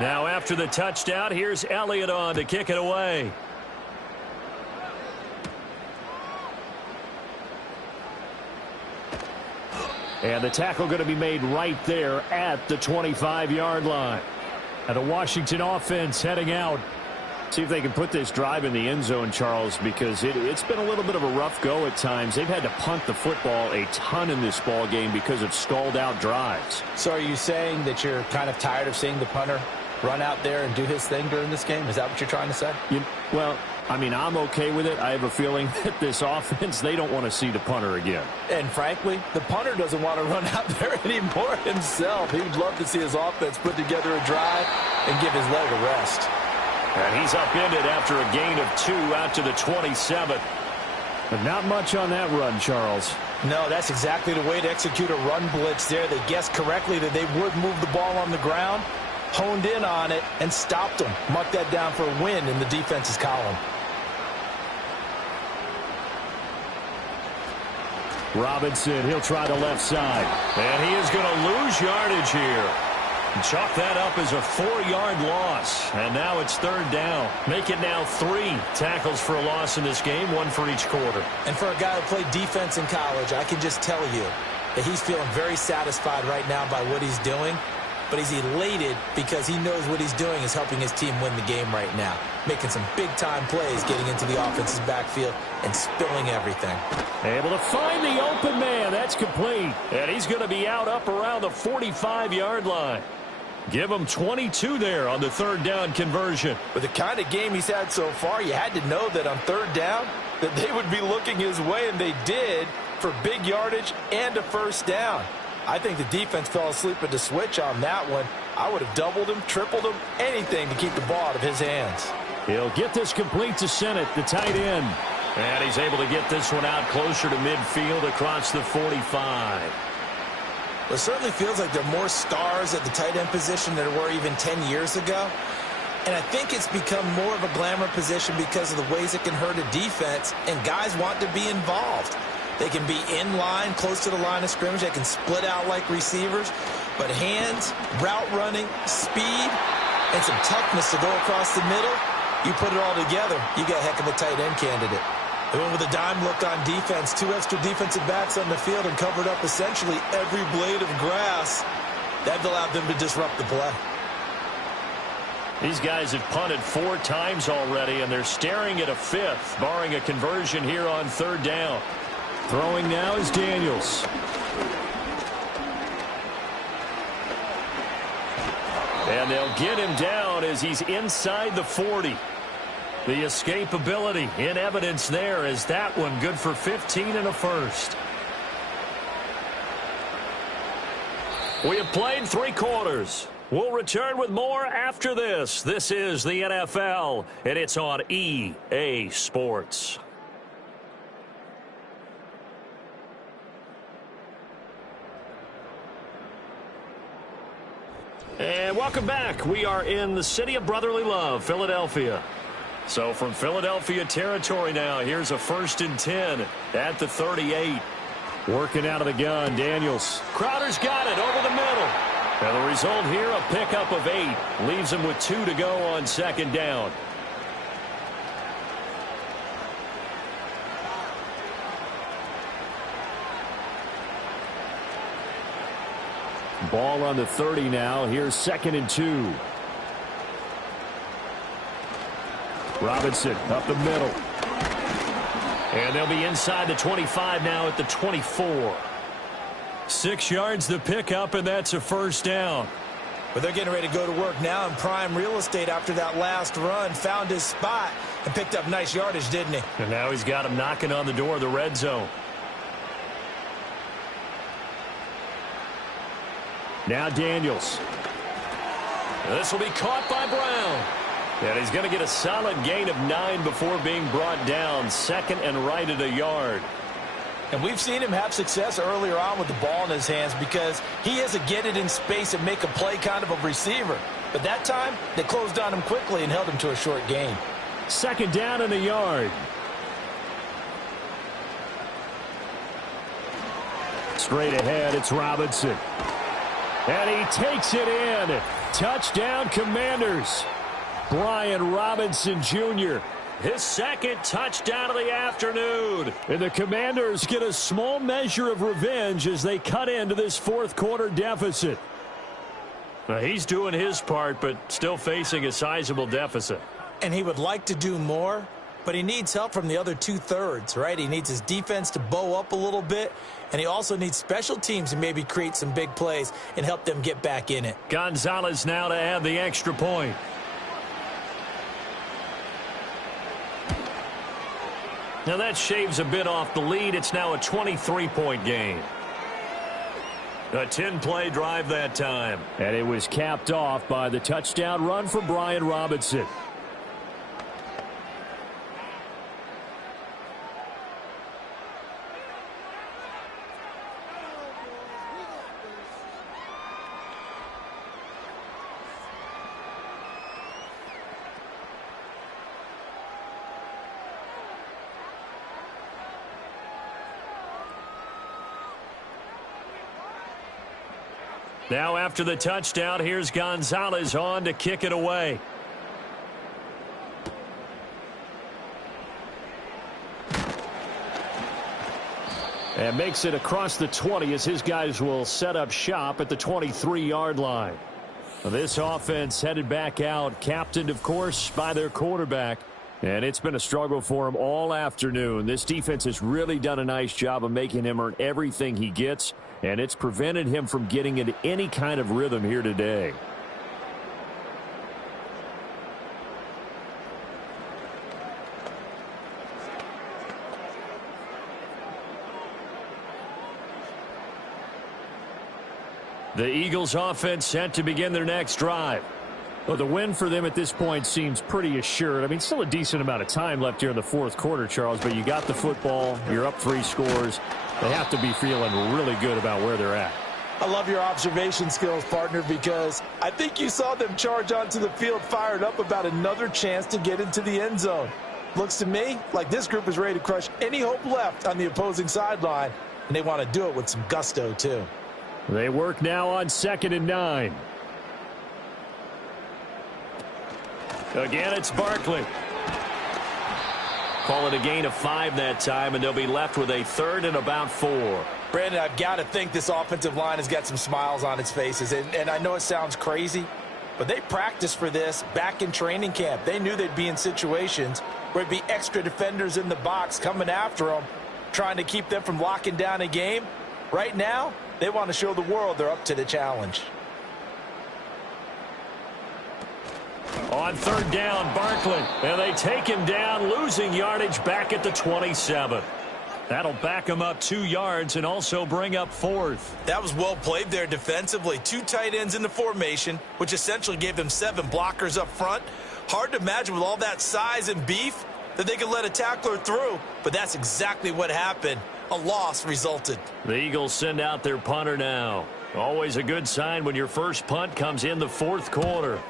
Now after the touchdown, here's Elliott on to kick it away. And the tackle going to be made right there at the 25-yard line. And the Washington offense heading out. See if they can put this drive in the end zone, Charles, because it's been a little bit of a rough go at times. They've had to punt the football a ton in this ball game because of stalled-out drives. So are you saying that you're kind of tired of seeing the punter run out there and do his thing during this game? Is that what you're trying to say? Well, I mean, I'm okay with it. I have a feeling that this offense, they don't want to see the punter again. And frankly, the punter doesn't want to run out there anymore himself. He would love to see his offense put together a drive and give his leg a rest. And he's upended after a gain of 2 out to the 27. But not much on that run, Charles. No, that's exactly the way to execute a run blitz there. They guessed correctly that they would move the ball on the ground, honed in on it, and stopped them. Mark that down for a win in the defense's column. Robinson, he'll try the left side. And he is going to lose yardage here. Chalk that up as a 4-yard loss. And now it's 3rd down. Make it now 3 tackles for a loss in this game, 1 for each quarter. And for a guy who played defense in college, I can just tell you that he's feeling very satisfied right now by what he's doing. But he's elated because he knows what he's doing is helping his team win the game right now. Making some big-time plays, getting into the offense's backfield and spilling everything. Able to find the open man. That's complete. And he's going to be out up around the 45-yard line. Give him 22 there on the 3rd down conversion. With the kind of game he's had so far, you had to know that on 3rd down that they would be looking his way, and they did, for big yardage and a 1st down. I think the defense fell asleep at the switch on that one. I would have doubled him, tripled him, anything to keep the ball out of his hands. He'll get this complete to Sennett, the tight end. And he's able to get this one out closer to midfield across the 45. Well, it certainly feels like there are more stars at the tight end position than there were even 10 years ago. And I think it's become more of a glamour position because of the ways it can hurt a defense, and guys want to be involved. They can be in line, close to the line of scrimmage. They can split out like receivers. But hands, route running, speed, and some toughness to go across the middle, you put it all together, you got a heck of a tight end candidate. They went with a dime look on defense, 2 extra defensive backs on the field and covered up essentially every blade of grass. That allowed them to disrupt the play. These guys have punted 4 times already, and they're staring at a 5th, barring a conversion here on 3rd down. Throwing now is Daniels. And they'll get him down as he's inside the 40. The escapability in evidence there as that one good for 15 and a 1st. We have played 3 quarters. We'll return with more after this. This is the NFL, and it's on EA Sports. And welcome back. We are in the city of brotherly love, Philadelphia. So from Philadelphia territory now, here's a 1st and 10 at the 38. Working out of the gun, Daniels. Crowder's got it over the middle. And the result here, a pickup of 8. Leaves him with 2 to go on 2nd down. Ball on the 30 now. Here's 2nd and 2. Robinson up the middle. And they'll be inside the 25 now at the 24. 6 yards the pickup, and that's a 1st down. But they're getting ready to go to work now in prime real estate after that last run. Found his spot and picked up nice yardage, didn't he? And now he's got him knocking on the door of the red zone. Now Daniels. This will be caught by Brown. And he's going to get a solid gain of 9 before being brought down. 2nd and right at a yard. And we've seen him have success earlier on with the ball in his hands because he has a get it in space and make a play kind of a receiver. But that time, they closed on him quickly and held him to a short gain. 2nd down and a yard. Straight ahead, it's Robinson. And he takes it in. Touchdown, Commanders. Brian Robinson Jr., his second touchdown of the afternoon. And the Commanders get a small measure of revenge as they cut into this fourth quarter deficit. He's doing his part, but still facing a sizable deficit. And he would like to do more, but he needs help from the other two-thirds, right? He needs his defense to bow up a little bit, and he also needs special teams to maybe create some big plays and help them get back in it. Gonzalez now to add the extra point. Now that shaves a bit off the lead. It's now a 23-point game. A 10-play drive that time. And it was capped off by the touchdown run for Brian Robinson. Now after the touchdown, here's Gonzalez on to kick it away. And makes it across the 20 as his guys will set up shop at the 23-yard line. This offense headed back out, captained, of course, by their quarterback. And it's been a struggle for him all afternoon. This defense has really done a nice job of making him earn everything he gets, and it's prevented him from getting into any kind of rhythm here today. The Eagles offense set to begin their next drive. Well, the win for them at this point seems pretty assured. I mean, still a decent amount of time left here in the fourth quarter, Charles, but you got the football, you're up 3 scores. They have to be feeling really good about where they're at. I love your observation skills, partner, because I think you saw them charge onto the field fired up about another chance to get into the end zone. Looks to me like this group is ready to crush any hope left on the opposing sideline, and they want to do it with some gusto, too. They work now on 2nd and 9. Again, it's Barkley. Call it a gain of 5 that time, and they'll be left with a 3rd and about 4. Brandon, I've got to think this offensive line has got some smiles on its faces. And I know it sounds crazy, but they practiced for this back in training camp. They knew they'd be in situations where it'd be extra defenders in the box coming after them, trying to keep them from locking down a game. Right now, they want to show the world they're up to the challenge. On 3rd down, Barkley. And they take him down, losing yardage back at the 27. That'll back him up 2 yards and also bring up 4th. That was well played there defensively. 2 tight ends in the formation, which essentially gave them 7 blockers up front. Hard to imagine with all that size and beef that they could let a tackler through, but that's exactly what happened. A loss resulted. The Eagles send out their punter now. Always a good sign when your first punt comes in the 4th quarter.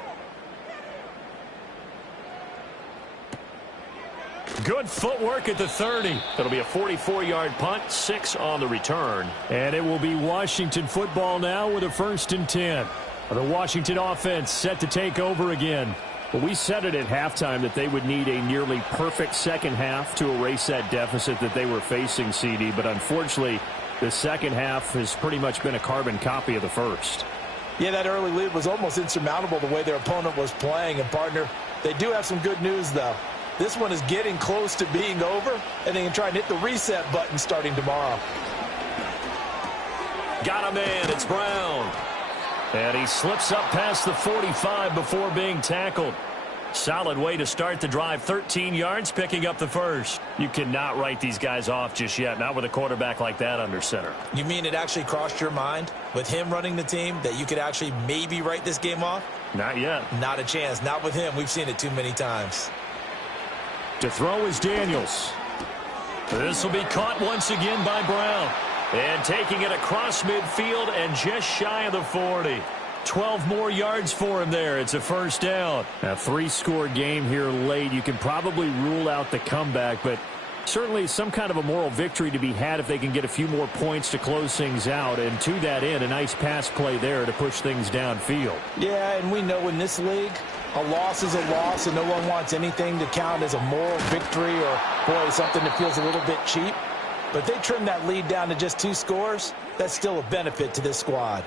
Good footwork at the 30. It'll be a 44-yard punt, 6 on the return. And it will be Washington football now with a 1st and 10. The Washington offense set to take over again. Well, we said it at halftime that they would need a nearly perfect second half to erase that deficit that they were facing, CD. But unfortunately, the second half has pretty much been a carbon copy of the first. Yeah, that early lead was almost insurmountable the way their opponent was playing. And, partner, they do have some good news, though. This one is getting close to being over, and they can try and hit the reset button starting tomorrow. Got a man. It's Brown. And he slips up past the 45 before being tackled. Solid way to start the drive. 13 yards, picking up the first. You cannot write these guys off just yet, not with a quarterback like that under center. You mean it actually crossed your mind with him running the team that you could actually maybe write this game off? Not yet. Not a chance. Not with him. We've seen it too many times. To throw is Daniels. This will be caught once again by Brown. And taking it across midfield and just shy of the 40. 12 more yards for him there. It's a 1st down. A 3-score game here late. You can probably rule out the comeback, but Certainly some kind of a moral victory to be had if they can get a few more points to close things out. And to that end, a nice pass play there to push things downfield. Yeah, and we know in this league, a loss is a loss, and no one wants anything to count as a moral victory or, boy, something that feels a little bit cheap. But they trim that lead down to just 2 scores. That's still a benefit to this squad.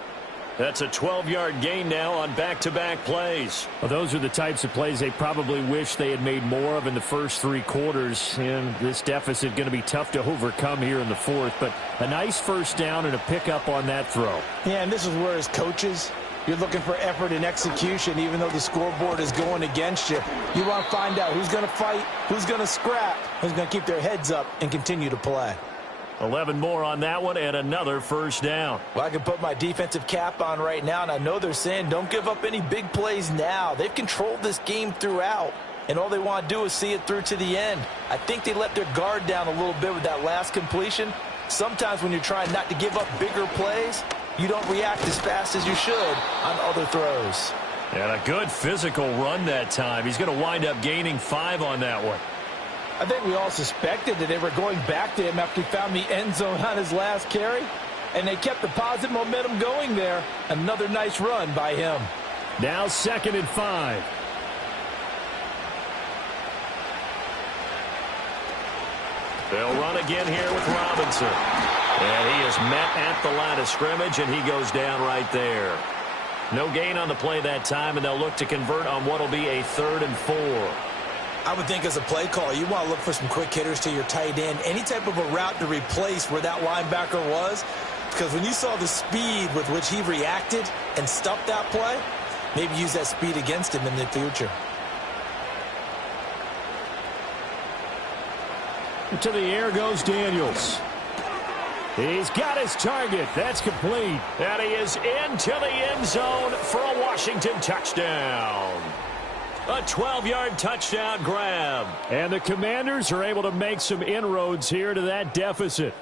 That's a 12-yard gain now on back-to-back plays. Well, those are the types of plays they probably wish they had made more of in the first 3 quarters. And this deficit going to be tough to overcome here in the fourth. But a nice first down and a pickup on that throw. Yeah, and this is where as coaches, you're looking for effort and execution, even though the scoreboard is going against you. You want to find out who's going to fight, who's going to scrap, who's going to keep their heads up and continue to play. 11 more on that one and another first down. Well, I can put my defensive cap on right now, and I know they're saying don't give up any big plays now. They've controlled this game throughout, and all they want to do is see it through to the end. I think they let their guard down a little bit with that last completion. Sometimes when you're trying not to give up bigger plays, you don't react as fast as you should on other throws. And a good physical run that time. He's going to wind up gaining 5 on that one. I think we all suspected that they were going back to him after he found the end zone on his last carry, and they kept the positive momentum going there. Another nice run by him. Now 2nd and 5. They'll run again here with Robinson. And he is met at the line of scrimmage, and he goes down right there. No gain on the play that time, and they'll look to convert on what will be a 3rd and 4. I would think as a play caller, you want to look for some quick hitters to your tight end. Any type of a route to replace where that linebacker was. Because when you saw the speed with which he reacted and stuffed that play, maybe use that speed against him in the future. To the air goes Daniels. He's got his target. That's complete. And he is into the end zone for a Washington touchdown. A 12-yard touchdown grab. And the Commanders are able to make some inroads here to that deficit.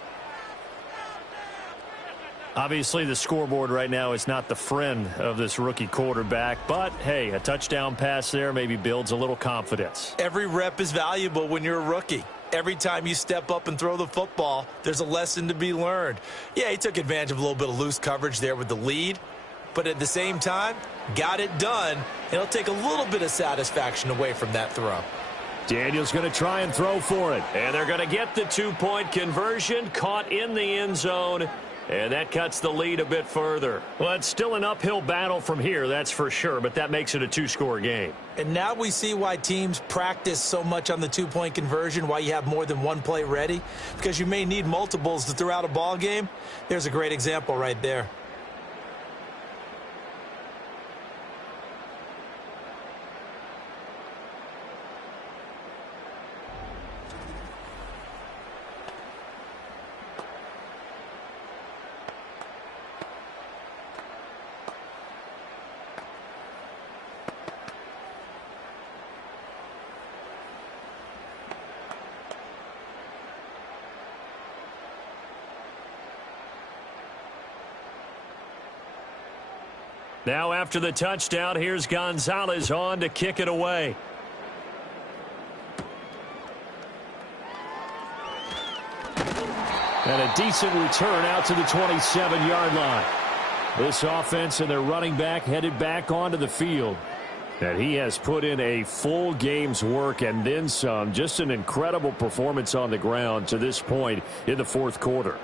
Obviously, the scoreboard right now is not the friend of this rookie quarterback. But, hey, a touchdown pass there maybe builds a little confidence. Every rep is valuable when you're a rookie. Every time you step up and throw the football, there's a lesson to be learned. Yeah, he took advantage of a little bit of loose coverage there with the lead. But at the same time, got it done. It'll take a little bit of satisfaction away from that throw. Daniel's going to try and throw for it. And they're going to get the 2-point conversion, caught in the end zone. And that cuts the lead a bit further. Well, it's still an uphill battle from here, that's for sure. But that makes it a 2-score game. And now we see why teams practice so much on the 2-point conversion, why you have more than one play ready. Because you may need multiples to throw out a ball game. There's a great example right there. Now after the touchdown, here's Gonzalez on to kick it away. And a decent return out to the 27-yard line. This offense and their running back headed back onto the field. And he has put in a full game's work and then some. Just an incredible performance on the ground to this point in the fourth quarter.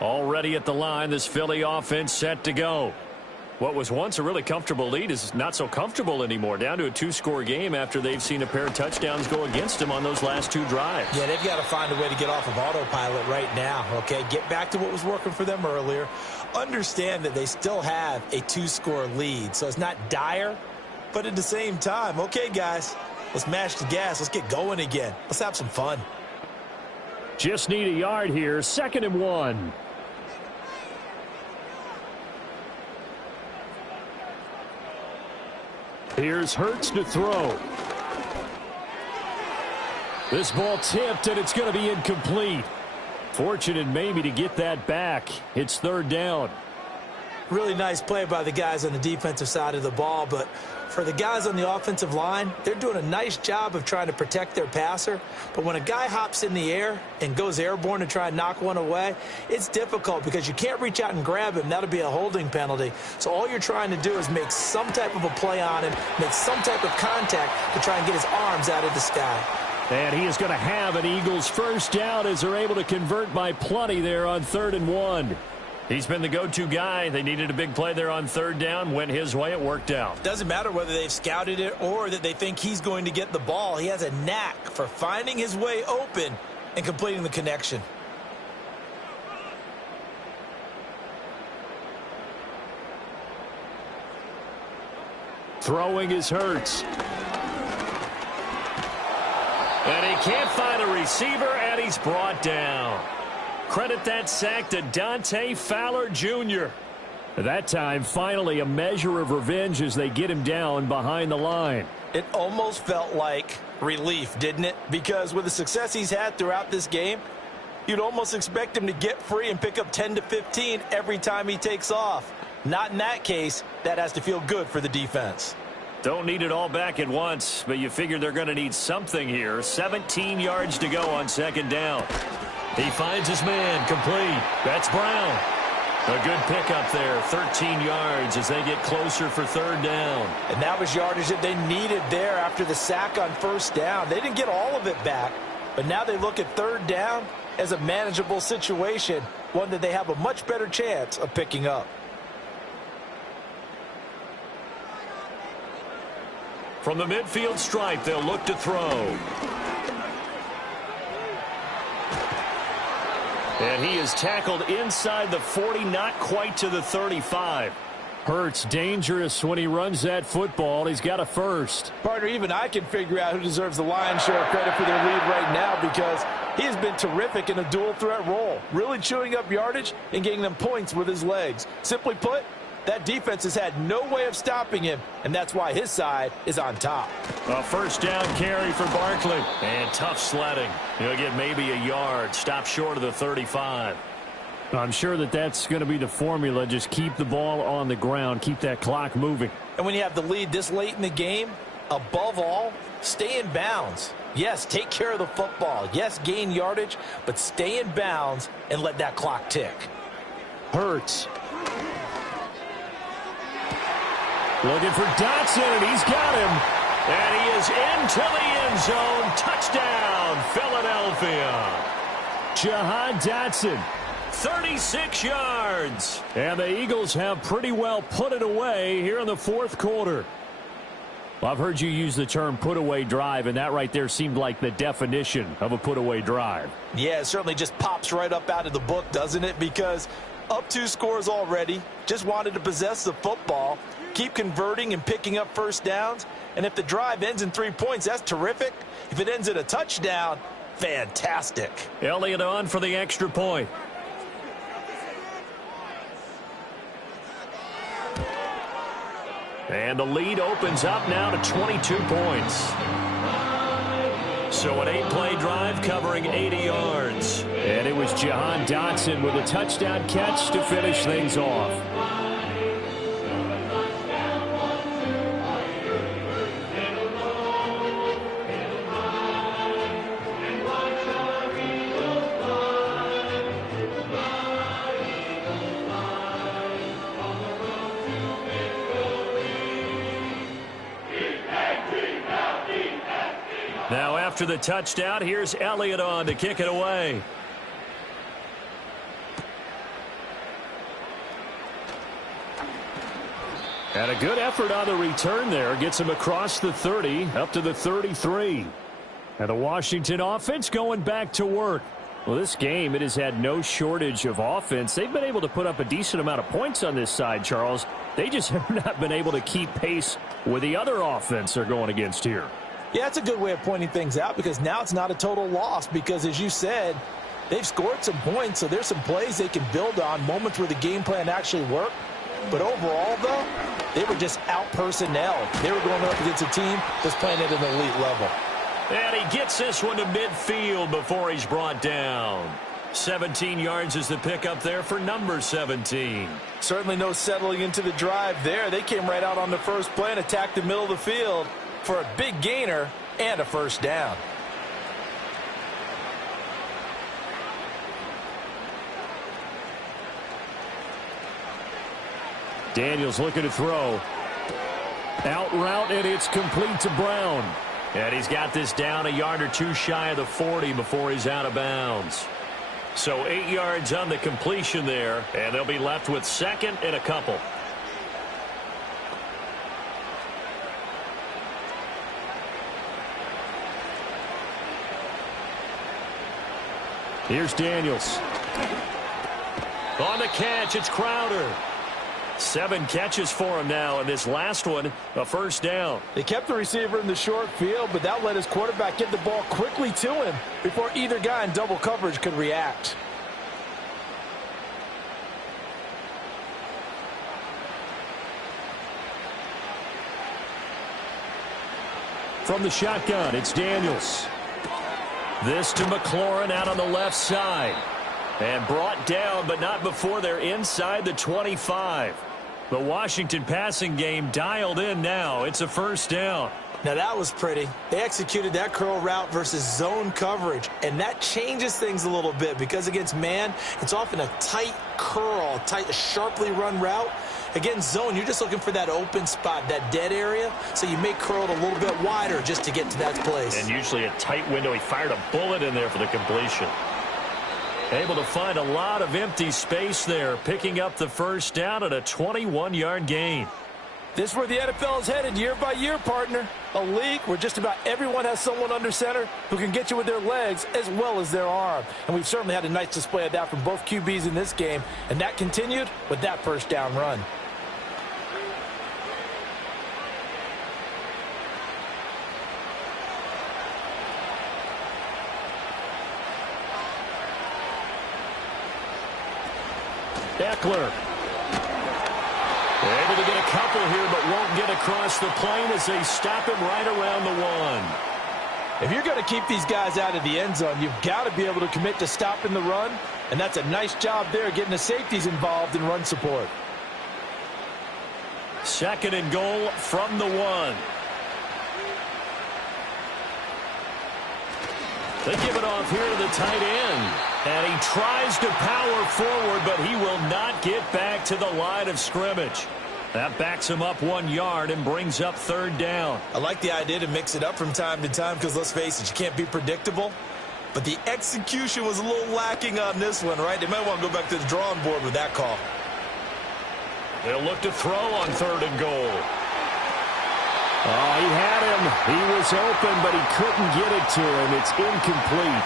Already at the line, this Philly offense set to go. What was once a really comfortable lead is not so comfortable anymore. Down to a 2-score game after they've seen a pair of touchdowns go against them on those last 2 drives. Yeah, they've got to find a way to get off of autopilot right now, okay? Get back to what was working for them earlier. Understand that they still have a 2-score lead, so it's not dire, but at the same time, okay, guys, let's mash the gas. Let's get going again. Let's have some fun. Just need a yard here. 2nd and 1. Here's Hurts to throw. This ball tipped, and it's going to be incomplete. Fortunate maybe to get that back. It's third down. Really nice play by the guys on the defensive side of the ball, but for the guys on the offensive line, they're doing a nice job of trying to protect their passer. But when a guy hops in the air and goes airborne to try and knock one away, it's difficult because you can't reach out and grab him. That'll be a holding penalty. So all you're trying to do is make some type of a play on him, make some type of contact to try and get his arms out of the sky. And he is going to have an Eagles first down as they're able to convert by plenty there on 3rd and 1. He's been the go-to guy. They needed a big play there on 3rd down. Went his way. It worked out. Doesn't matter whether they've scouted it or that they think he's going to get the ball. He has a knack for finding his way open and completing the connection. Throwing is Hurts. And he can't find a receiver, and he's brought down. Credit that sack to Dante Fowler Jr. That time, finally, a measure of revenge as they get him down behind the line. It almost felt like relief, didn't it? Because with the success he's had throughout this game, you'd almost expect him to get free and pick up 10 to 15 every time he takes off. Not in that case. That has to feel good for the defense. Don't need it all back at once, but you figure they're going to need something here. 17 yards to go on 2nd down. He finds his man, complete. That's Brown. A good pickup there, 13 yards as they get closer for 3rd down. And that was yardage that they needed there after the sack on 1st down. They didn't get all of it back, but now they look at 3rd down as a manageable situation, one that they have a much better chance of picking up. From the midfield stripe, they'll look to throw. And he is tackled inside the 40, not quite to the 35. Hurts dangerous when he runs that football. He's got a first. Partner, even I can figure out who deserves the lion's share of credit for their lead right now because he has been terrific in a dual threat role, really chewing up yardage and getting them points with his legs. Simply put, that defense has had no way of stopping him, and that's why his side is on top. A first down carry for Barkley. And tough sledding. He'll get maybe a yard. Stop short of the 35. I'm sure that that's going to be the formula. Just keep the ball on the ground. Keep that clock moving. And when you have the lead this late in the game, above all, stay in bounds. Yes, take care of the football. Yes, gain yardage, but stay in bounds and let that clock tick. Hurts. Looking for Dotson, and he's got him. And he is into the end zone. Touchdown, Philadelphia. Jahan Dotson, 36 yards. And the Eagles have pretty well put it away here in the 4th quarter. Well, I've heard you use the term put-away drive, and that right there seemed like the definition of a put-away drive. Yeah, it certainly just pops right up out of the book, doesn't it? Because up 2 scores already, just wanted to possess the football, keep converting and picking up first downs. And if the drive ends in 3 points, that's terrific. If it ends in a touchdown, fantastic. Elliott on for the extra point. And the lead opens up now to 22 points. So an 8-play drive covering 80 yards. And it was Jahan Dotson with a touchdown catch to finish things off. Now after the touchdown, here's Elliott on to kick it away. And a good effort on the return there. Gets him across the 30, up to the 33. And the Washington offense going back to work. Well, this game, it has had no shortage of offense. They've been able to put up a decent amount of points on this side, Charles. They just have not been able to keep pace with the other offense they're going against here. Yeah, that's a good way of pointing things out because now it's not a total loss because, as you said, they've scored some points, so there's some plays they can build on, moments where the game plan actually worked. But overall, though, they were just out-personnel. They were going up against a team that's playing at an elite level. And he gets this one to midfield before he's brought down. 17 yards is the pickup there for number 17. Certainly no settling into the drive there. They came right out on the first play and attacked the middle of the field for a big gainer and a first down. Daniels looking to throw. Out route, and it's complete to Brown. And he's got this down a yard or two shy of the 40 before he's out of bounds. So 8 yards on the completion there, and they'll be left with second and a couple. Here's Daniels. On the catch, it's Crowder. 7 catches for him now, and this last one, a first down. They kept the receiver in the short field, but that let his quarterback get the ball quickly to him before either guy in double coverage could react. From the shotgun, it's Daniels. This to McLaurin out on the left side. And brought down, but not before they're inside the 25. The Washington passing game dialed in now. It's a first down. Now that was pretty. They executed that curl route versus zone coverage, and that changes things a little bit because against man, it's often a tight curl, sharply run route. Against zone, you're just looking for that open spot, that dead area, so you may curl it a little bit wider just to get to that place. And usually a tight window. He fired a bullet in there for the completion. Able to find a lot of empty space there, picking up the first down at a 21-yard gain. This is where the NFL is headed year by year, partner. A league where just about everyone has someone under center who can get you with their legs as well as their arm. And we've certainly had a nice display of that from both QBs in this game, and that continued with that first down run. Eckler. Able to get a couple here, but won't get across the plane as they stop him right around the 1. If you're going to keep these guys out of the end zone, you've got to be able to commit to stopping the run, and that's a nice job there getting the safeties involved in run support. Second and goal from the 1. They give it off here to the tight end. And he tries to power forward, but he will not get back to the line of scrimmage. That backs him up 1 yard and brings up third down. I like the idea to mix it up from time to time because, let's face it, you can't be predictable. But the execution was a little lacking on this one, right? They might want to go back to the drawing board with that call. They'll look to throw on third and goal. Oh, he had him. He was open, but he couldn't get it to him. It's incomplete.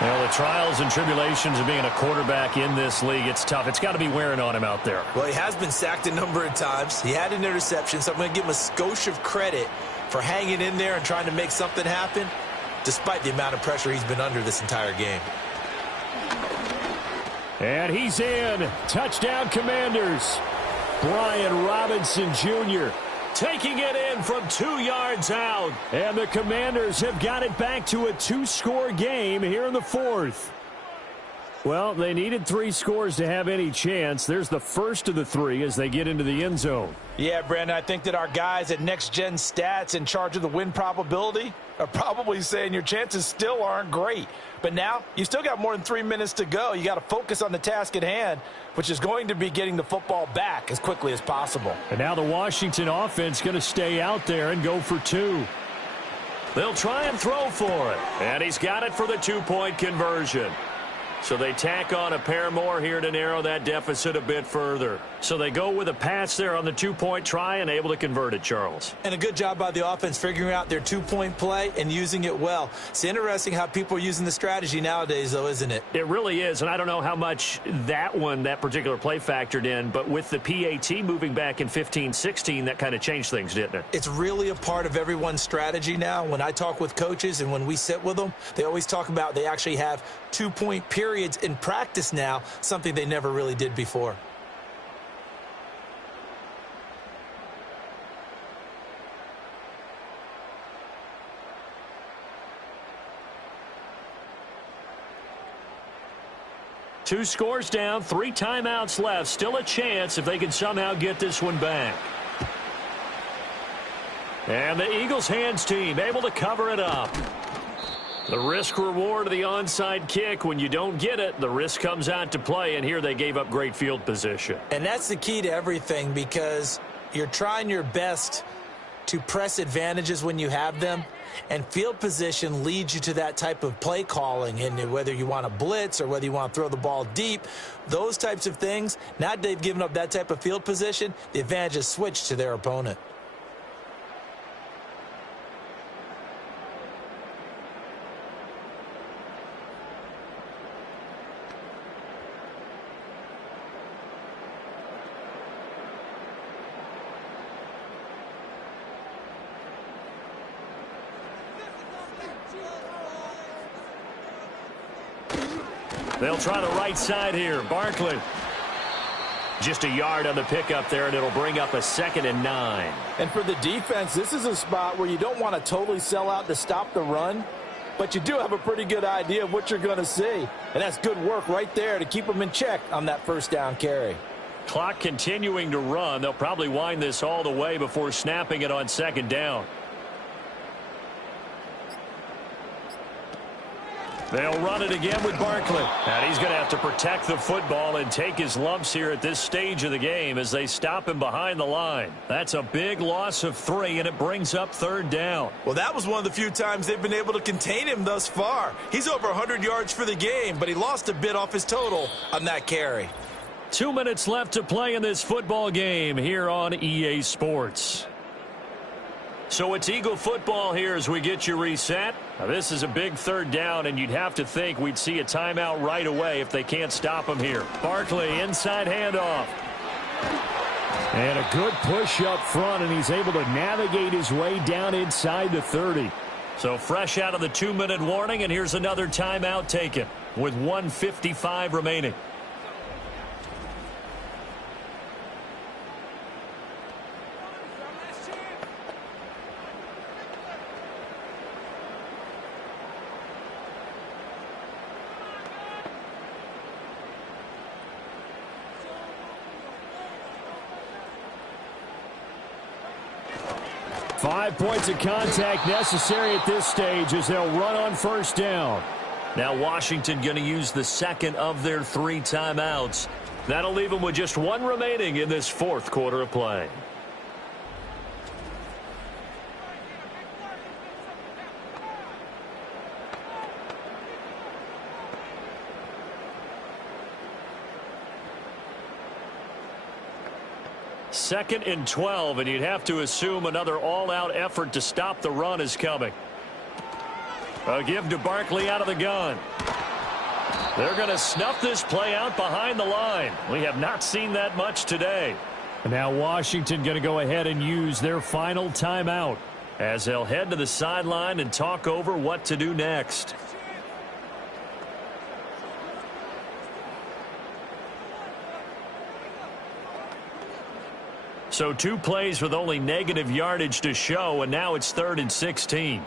Well, the trials and tribulations of being a quarterback in this league, it's tough. It's got to be wearing on him out there. Well, he has been sacked a number of times. He had an interception, so I'm going to give him a skosh of credit for hanging in there and trying to make something happen, despite the amount of pressure he's been under this entire game. And he's in. Touchdown, Commanders. Brian Robinson Jr. taking it in from 2 yards out. And the Commanders have got it back to a 2-score game here in the 4th. Well, they needed 3 scores to have any chance. There's the first of the 3 as they get into the end zone. Yeah, Brandon, I think that our guys at Next Gen Stats in charge of the win probability are probably saying your chances still aren't great. But now, you still got more than 3 minutes to go. You got to focus on the task at hand, which is going to be getting the football back as quickly as possible. And now the Washington offense going to stay out there and go for 2. They'll try and throw for it. And he's got it for the 2-point conversion. So they tack on a pair more here to narrow that deficit a bit further. So they go with a pass there on the 2-point try and able to convert it, Charles. And a good job by the offense figuring out their 2-point play and using it well. It's interesting how people are using the strategy nowadays, though, isn't it? It really is, and I don't know how much that particular play factored in, but with the PAT moving back in 15-16, that kind of changed things, didn't it? It's really a part of everyone's strategy now. When I talk with coaches and when we sit with them, they always talk about they actually have 2-point periods in practice now, something they never really did before. 2 scores down, 3 timeouts left. Still a chance if they can somehow get this one back. And the Eagles hands team able to cover it up. The risk reward of the onside kick, when you don't get it, the risk comes out to play, and here they gave up great field position. And that's the key to everything, because you're trying your best to press advantages when you have them, and field position leads you to that type of play calling. And whether you want to blitz or whether you want to throw the ball deep, those types of things, now they've given up that type of field position, the advantage is switched to their opponent. They'll try the right side here. Barkley. Just a yard on the pickup there, and it'll bring up a 2nd and 9. And for the defense, this is a spot where you don't want to totally sell out to stop the run, but you do have a pretty good idea of what you're going to see. And that's good work right there to keep them in check on that first down carry. Clock continuing to run. They'll probably wind this all the way before snapping it on 2nd down. They'll run it again with Barkley. And he's going to have to protect the football and take his lumps here at this stage of the game as they stop him behind the line. That's a big loss of 3, and it brings up 3rd down. Well, that was one of the few times they've been able to contain him thus far. He's over 100 yards for the game, but he lost a bit off his total on that carry. 2 minutes left to play in this football game here on EA Sports. So it's Eagle football here as we get you reset. Now, this is a big 3rd down, and you'd have to think we'd see a timeout right away if they can't stop him here. Barkley, inside handoff. And a good push up front, and he's able to navigate his way down inside the 30. So fresh out of the 2-minute warning, and here's another timeout taken with 1:55 remaining. Five points of contact necessary at this stage as they'll run on 1st down. Now Washington going to use the 2nd of their 3 timeouts. That'll leave them with just 1 remaining in this 4th quarter of play. Second and 12, and you'd have to assume another all-out effort to stop the run is coming. A give to Barkley out of the gun. They're going to snuff this play out behind the line. We have not seen that much today. And now Washington going to go ahead and use their final timeout as they'll head to the sideline and talk over what to do next. So 2 plays with only negative yardage to show, and now it's 3rd and 16.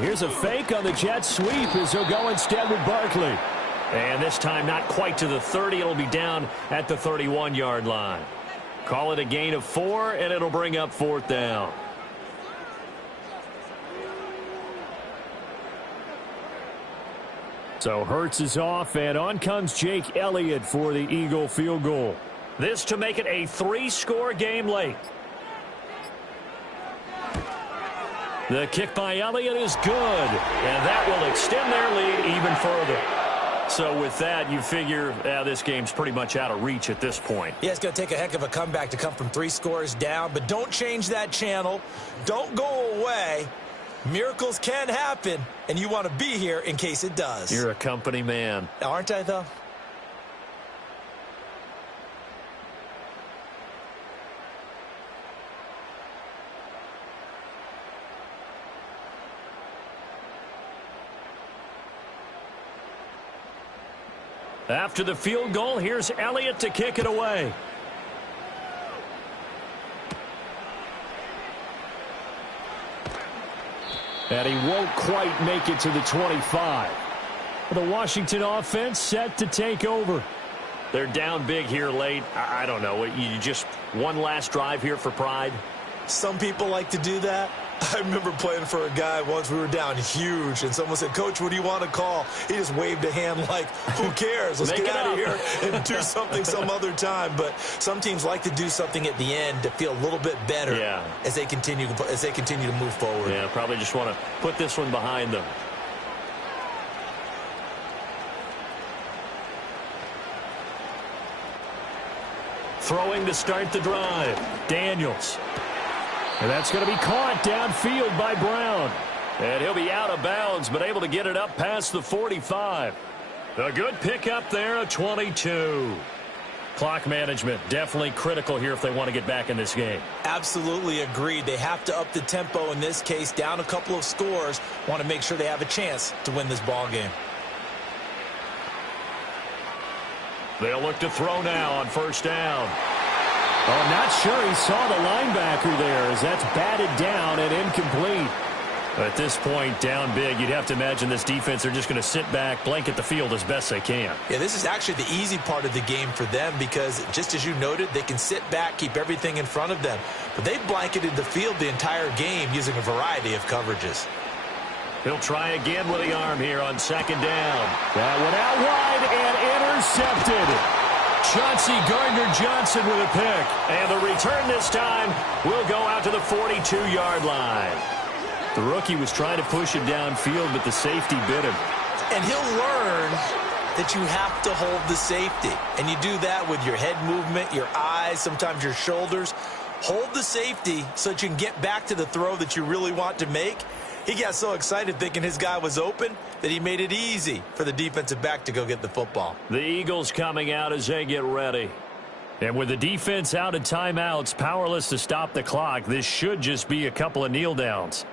Here's a fake on the jet sweep as he'll go instead with Barkley. And this time not quite to the 30. It'll be down at the 31-yard line. Call it a gain of 4, and it'll bring up 4th down. So Hurts is off, and on comes Jake Elliott for the Eagle field goal. This to make it a 3-score game late. The kick by Elliott is good, and that will extend their lead even further. So with that, you figure this game's pretty much out of reach at this point. Yeah, it's going to take a heck of a comeback to come from 3 scores down, but don't change that channel. Don't go away. Miracles can happen, and you want to be here in case it does. You're a company man. Aren't I, though? After the field goal, here's Elliott to kick it away. And he won't quite make it to the 25. The Washington offense set to take over. They're down big here late. I don't know. You just one last drive here for pride? Some people like to do that. I remember playing for a guy once. We were down huge, and someone said, "Coach, what do you want to call?" He just waved a hand like, who cares? Let's get out of here and do something some other time. But some teams like to do something at the end to feel a little bit better as they continue to move forward. Yeah, probably just want to put this one behind them. Throwing to start the drive. Daniels. And that's going to be caught downfield by Brown. And he'll be out of bounds, but able to get it up past the 45. A good pickup there, a 22. Clock management definitely critical here if they want to get back in this game. Absolutely agreed. They have to up the tempo in this case, down a couple of scores. Want to make sure they have a chance to win this ball game. They'll look to throw now on first down. Oh, not sure he saw the linebacker there as that's batted down and incomplete. At this point, down big, you'd have to imagine this defense, they're just going to sit back, blanket the field as best they can. Yeah, this is actually the easy part of the game for them because, just as you noted, they can sit back, keep everything in front of them. But they've blanketed the field the entire game using a variety of coverages. He'll try again with the arm here on second down. That one out wide and intercepted. Chauncey Gardner-Johnson with a pick. And the return this time will go out to the 42-yard line. The rookie was trying to push it downfield, but the safety bit him. And he'll learn that you have to hold the safety. And you do that with your head movement, your eyes, sometimes your shoulders. Hold the safety so that you can get back to the throw that you really want to make. He got so excited thinking his guy was open that he made it easy for the defensive back to go get the football. The Eagles coming out as they get ready. And with the defense out of timeouts, powerless to stop the clock, this should just be a couple of kneel downs.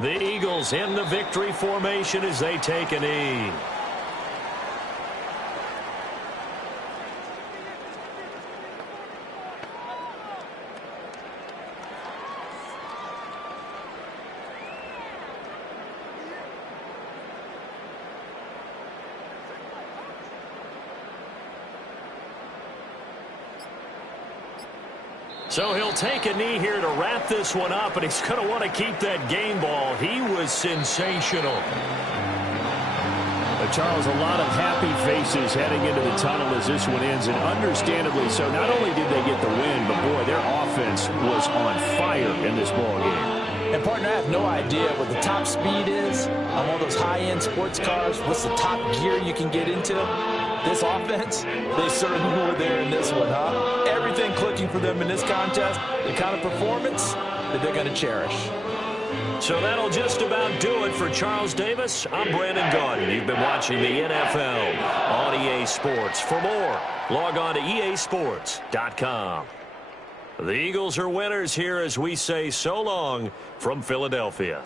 The Eagles in the victory formation as they take a knee. So he'll take a knee here to wrap this one up, and he's going to want to keep that game ball. He was sensational. Charles, a lot of happy faces heading into the tunnel as this one ends, and understandably so. Not only did they get the win, but boy, their offense was on fire in this ball game. And partner, I have no idea what the top speed is on one of those high-end sports cars. What's the top gear you can get into? This offense, they certainly were there in this one, huh? Everything clicking for them in this contest, the kind of performance that they're going to cherish. So that'll just about do it for Charles Davis. I'm Brandon Gaudin. You've been watching the NFL on EA Sports. For more, log on to easports.com. The Eagles are winners here as we say so long from Philadelphia.